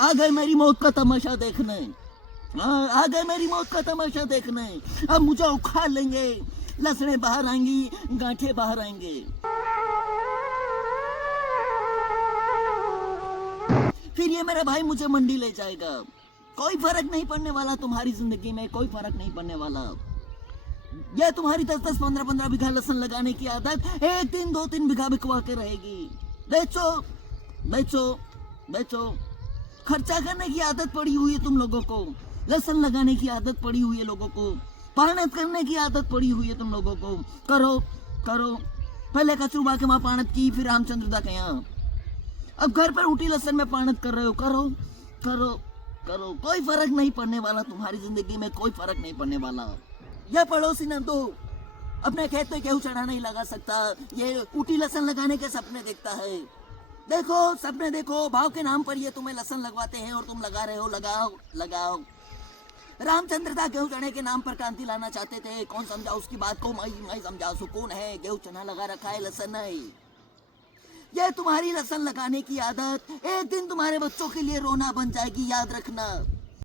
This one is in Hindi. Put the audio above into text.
आ गए मेरी मौत का तमाशा देखने। हाँ, आ गए मेरी मौत का तमाशा देखने। अब मुझे उखाड़ लेंगे, लसड़ें बाहर आएंगी, गांठे बाहर आएंगे। फिर ये मेरा भाई मुझे मंडी ले जाएगा। कोई फर्क नहीं पड़ने वाला तुम्हारी जिंदगी में, कोई फर्क नहीं पड़ने वाला। ये तुम्हारी 10-10, 15-15 बीघा लहसुन लगाने की आदत एक दिन 2-3 बीघा बिकवा के रहेगी। बेचो बेचो बेचो। खर्चा करने की आदत पड़ी हुई है तुम लोगों को, लहसुन लगाने की आदत पड़ी हुई है लोगों को, पाणत करने की आदत पड़ी हुई है तुम लोगों को। करो करो। पहले कचरूबा के वहां पाणत की, फिर रामचंद्रदा के यहाँ। अब घर पर उठी लहसुन में पाणत कर रहे हो। करो करो करो। कोई फर्क नहीं पड़ने वाला तुम्हारी जिंदगी में, कोई फर्क नहीं पड़ने वाला। यह पड़ोसी न तो अपने खेत में गेहूं चढ़ा नहीं लगा सकता, ये ऊटी लहसुन लगाने के सपने देखता है। देखो सपने देखो, भाव के नाम पर ये तुम्हें लहसुन लगवाते हैं और तुम लगा रहे हो। लगाओ लगाओ। रामचंद्रदा गेहूं चढ़े के नाम पर क्रांति लाना चाहते थे। कौन समझा उसकी बात को? मैं समझा। सुकून है, गेहूं चना लगा रखा है, लहसुन नहीं। ये तुम्हारी लहसुन लगाने की आदत एक दिन तुम्हारे बच्चों के लिए रोना बन जाएगी, याद रखना।